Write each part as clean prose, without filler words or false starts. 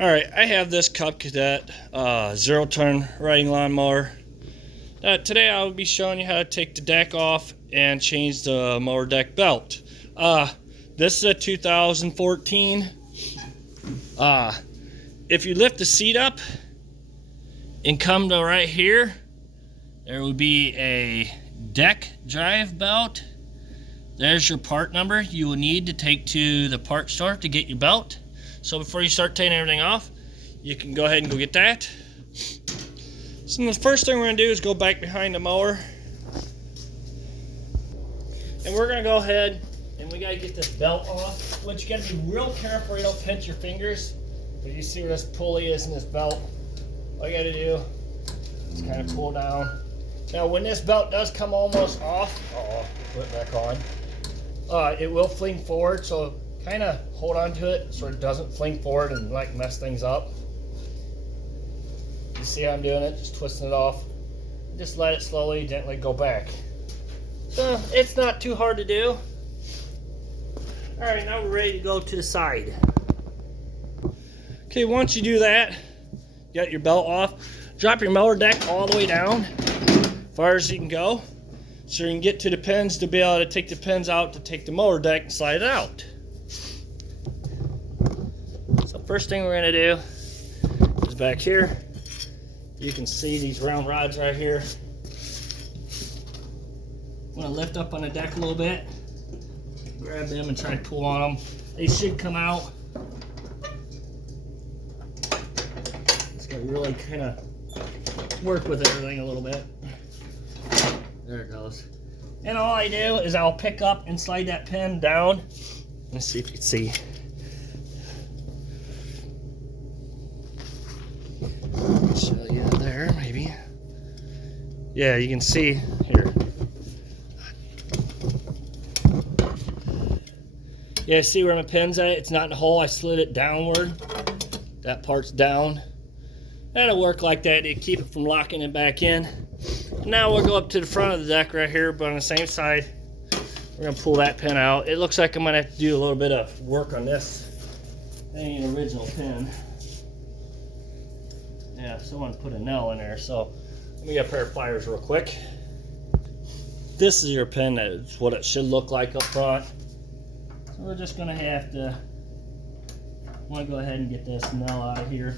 Alright, I have this Cub Cadet zero-turn riding lawnmower. Today I will be showing you how to take the deck off and change the mower deck belt. This is a 2014. If you lift the seat up and come to right here, there will be a deck drive belt. There's your part number you will need to take to the part store to get your belt. So before you start taking everything off, you can go ahead and go get that. So the first thing we're going to do is go back behind the mower. And we're going to go ahead and we got to get this belt off. But you got to be real careful you don't pinch your fingers. But you see where this pulley is in this belt. All you got to do is kind of pull down. Now when this belt does come almost off, put it back on. It will fling forward, so kind of hold on to it so it doesn't fling forward and like mess things up. You see how I'm doing it? Just twisting it off. Just let it slowly, gently go back. So it's not too hard to do. Alright, now we're ready to go to the side. Okay, once you do that, you got your belt off, drop your mower deck all the way down, as far as you can go, so you can get to the pins to be able to take the pins out to take the mower deck and slide it out. So first thing we're going to do is back here. You can see these round rods right here. I'm going to lift up on the deck a little bit, grab them and try to pull on them. They should come out. Just got to really kind of work with everything a little bit. There it goes. And all I do is I'll pick up and slide that pin down. Let's see if you can see. Show you there, maybe. Yeah, you can see here. Yeah, see where my pin's at? It's not in the hole. I slid it downward. That part's down. That'll work like that to keep it from locking it back in. Now we'll go up to the front of the deck right here, but on the same side, we're gonna pull that pin out. It looks like I'm gonna have to do a little bit of work on this. That ain't an original pin. Yeah, someone put a nail in there, so let me get a pair of pliers real quick. This is your pin. That's what it should look like up front. So we're just gonna have to, go ahead and get this nail out of here.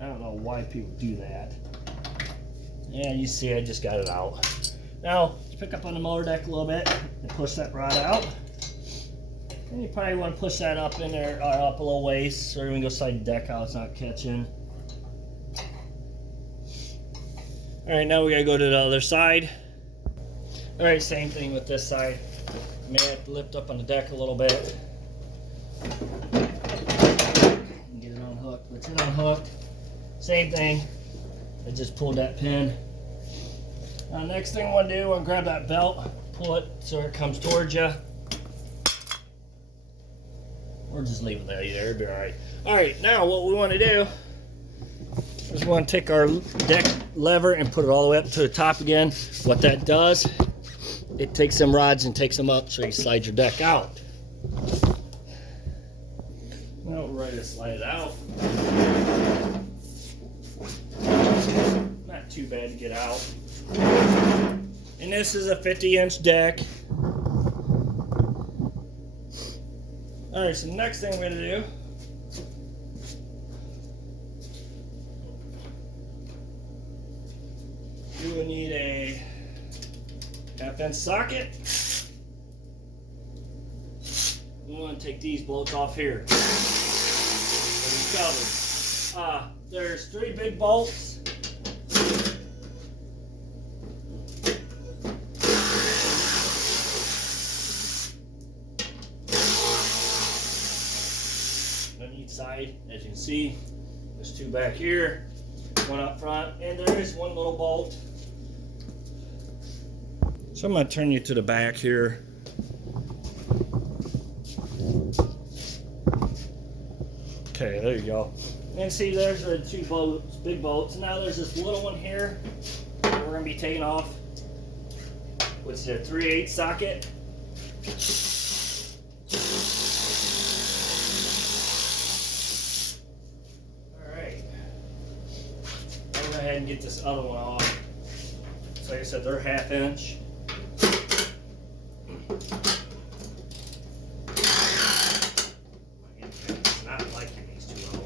I don't know why people do that. Yeah, you see I just got it out. Now, let's pick up on the mower deck a little bit and push that rod out. And you probably want to push that up in there, or up a little ways, so we can go slide the deck out, it's not catching. Alright, now we gotta go to the other side. Alright, same thing with this side. I may have to lift up on the deck a little bit. Get it unhooked, but it's unhooked. Same thing, I just pulled that pin. Now next thing I want to do, I want to grab that belt, pull it so it comes towards you. Or just leave it there, it'll be alright. Alright, now what we want to do is we want to take our deck lever and put it all the way up to the top again. What that does, it takes them rods and takes them up so you slide your deck out. Now we're ready to slide it out. Not too bad to get out. And this is a 50-inch deck. Alright, so the next thing we're going to do you will need a half-inch socket. We want to take these bolts off here. There's 3 big bolts. On each side, as you can see, there's 2 back here, 1 up front, and there is 1 little bolt. So I'm going to turn you to the back here. Okay, there you go. And see, there's the 2 bolts, big bolts. Now there's this little one here that we're going to be taking off. which is a 3/8 socket. Alright. I'll go ahead and get this other one off. So like I said, they're 1/2 inch. It's not liking these too well.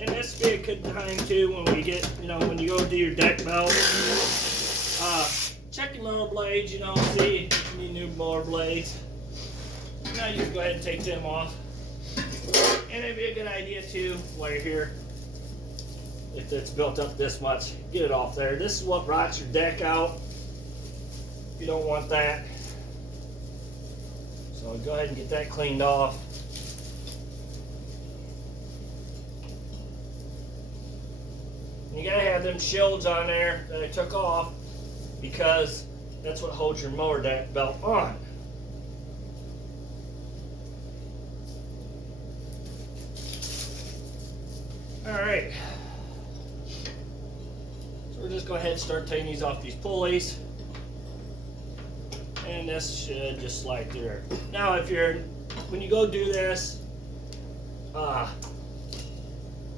And this would be a good time too when we get, when you go do your deck belt, check your mower blades, see if you need new mower blades. Now you can go ahead and take them off. And it'd be a good idea too, while you're here, if it's built up this much, get it off there. This is what rots your deck out. You don't want that. So go ahead and get that cleaned off. You gotta have them shields on there that I took off, because that's what holds your mower deck belt on. Alright. So we're just go ahead and start taking these off these pulleys. And this should just slide through there. Now when you go do this,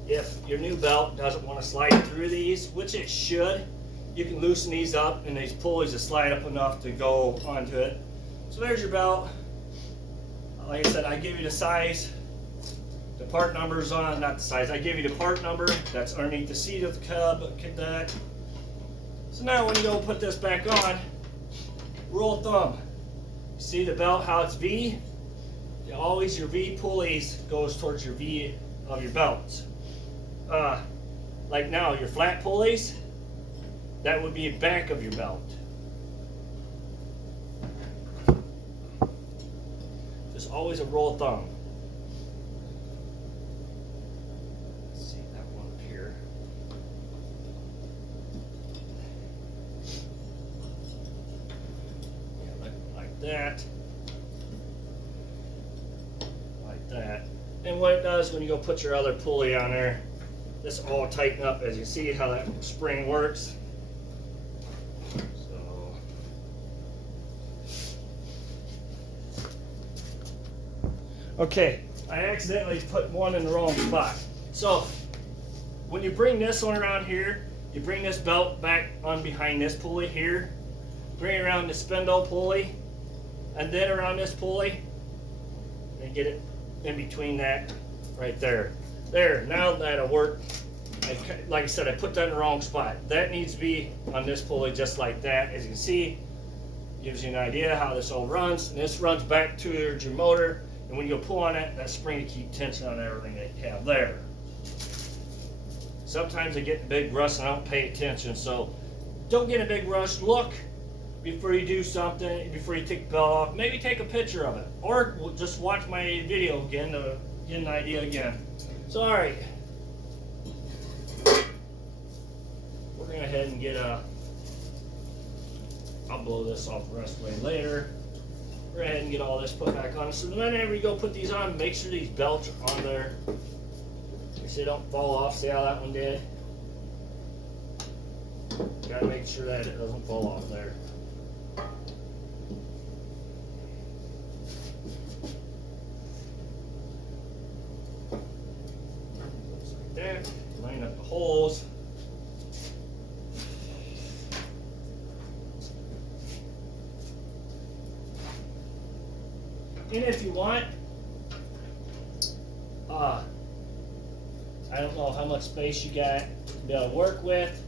if your new belt doesn't want to slide through these, which it should, you can loosen these up and these pulleys will slide up enough to go onto it. So there's your belt. Like I said, I give you the size, the part numbers on, not the size, I give you the part number that's underneath the seat of the Cub Cadet. So now when you go put this back on, rule of thumb, you see the belt, how it's V? Always your V pulleys goes towards your V of your belts. Like now, your flat pulleys, that would be the back of your belt. Just always a rule of thumb. Let's see that one up here. Yeah, like that. Like that. And what it does when you go put your other pulley on there, this all tighten up, as you see how that spring works. So okay, I accidentally put one in the wrong spot. So when you bring this one around here, you bring this belt back on behind this pulley here, bring it around the spindle pulley, and then around this pulley, and get it in between that right there. There, now that'll work. Like I said, I put that in the wrong spot. That needs to be on this pulley just like that. As you can see, gives you an idea how this all runs. And this runs back towards your motor. And when you go pull on it, that spring to keep tension on everything that you have there. Sometimes I get a big rush and I don't pay attention. So don't get a big rush. Look before you do something, before you take the belt off. Maybe take a picture of it. Or just watch my video again to get an idea again. So alright, we're going to go ahead and get I'll blow this off the rest of the way later. We're going to go ahead and get all this put back on. So whenever you go put these on, make sure these belts are on there, so they don't fall off. See how that one did? Got to make sure that it doesn't fall off there. There, line up the holes. And if you want, I don't know how much space you got to be able to work with.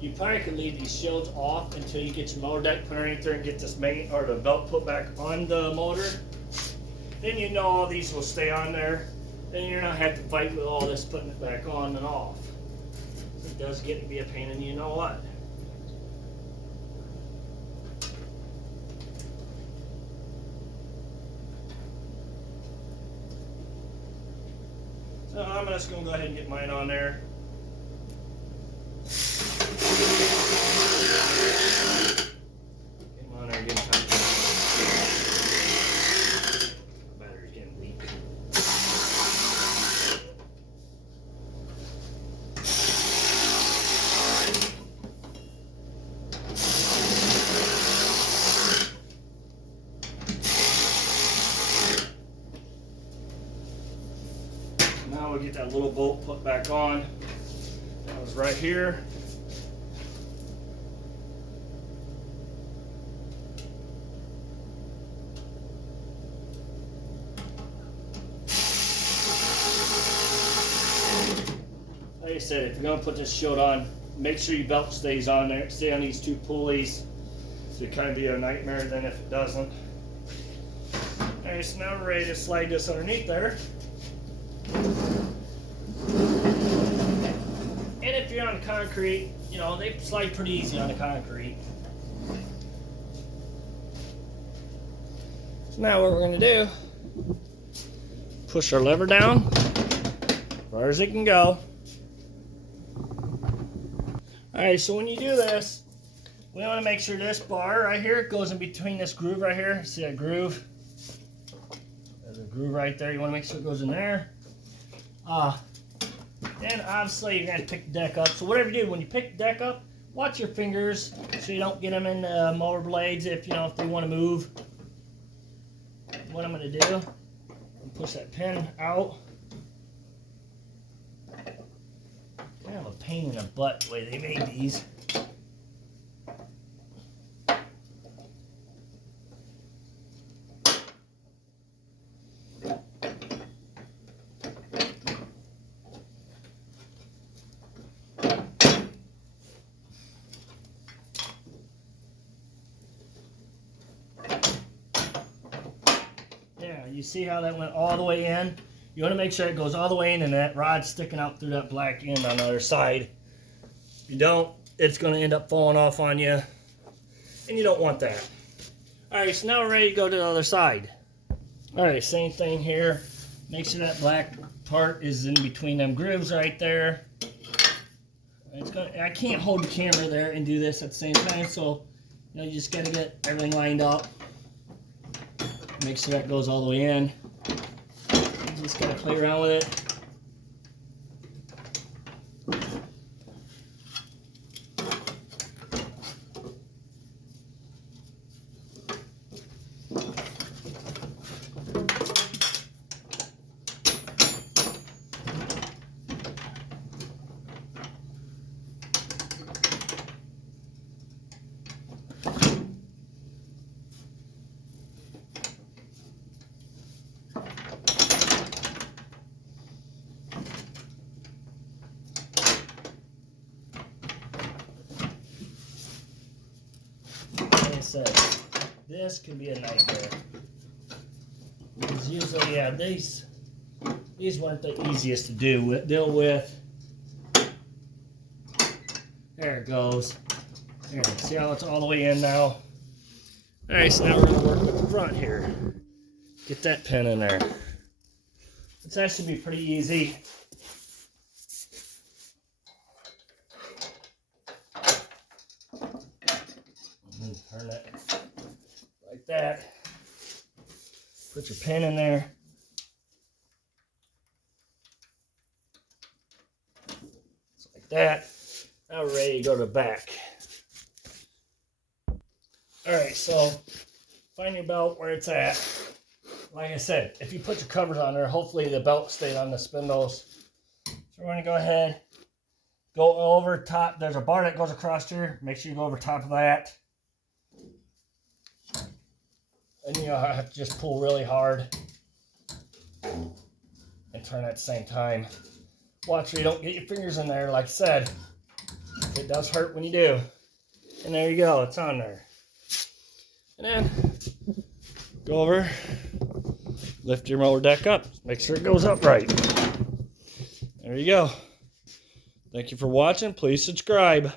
You probably could leave these shields off until you get your motor deck put underneath there and get this main or the belt put back on the motor. Then you know all these will stay on there. Then you're not have to fight with all this putting it back on and off. It does get to be a pain in you know what. So I'm just going to go ahead and get mine on there. Get him on there, get him tight. The battery's getting weak. Now we'll get that little bolt put back on. That was right here. Like I said, if you're going to put this shield on, make sure your belt stays on there. Stay on these two pulleys. So it kind of be a nightmare then if it doesn't. Alright, so now we're ready to slide this underneath there. And if you're on concrete, you know, they slide pretty easy on the concrete. So now what we're going to do, push our lever down as far as it can go. Alright, so when you do this, we want to make sure this bar right here goes in between this groove right here. See that groove? There's a groove right there. You want to make sure it goes in there. Then obviously you're going to pick the deck up. So whatever you do, when you pick the deck up, watch your fingers so you don't get them in the mower blades if they want to move. What I'm going to do, push that pin out. Kind of a pain in the butt the way they made these. Yeah, you see how that went all the way in? You want to make sure it goes all the way in and that rod's sticking out through that black end on the other side. If you don't, it's going to end up falling off on you. And you don't want that. Alright, so now we're ready to go to the other side. Alright, same thing here. Make sure that black part is in between them grooves right there. I can't hold the camera there and do this at the same time, so you just got to get everything lined up. Make sure that goes all the way in. You just gotta play around with it. Said, this can be a nightmare. Because usually, yeah, these weren't the easiest to deal with. There it goes. There, see how it's all the way in now? Alright, so now we're going to work with the front here. Get that pin in there. It's actually be pretty easy. Turn it like that. Put your pin in there. Just like that. Now we're ready to go to the back. Alright, so find your belt where it's at. Like I said, if you put your covers on there, hopefully the belt stayed on the spindles. So we're going to go ahead, go over top. There's a bar that goes across here. Make sure you go over top of that. And you have to just pull really hard and turn at the same time. Watch sure you don't get your fingers in there, like I said. It does hurt when you do. And there you go, it's on there. And then go over, lift your mower deck up, make sure it goes up right. There you go. Thank you for watching. Please subscribe.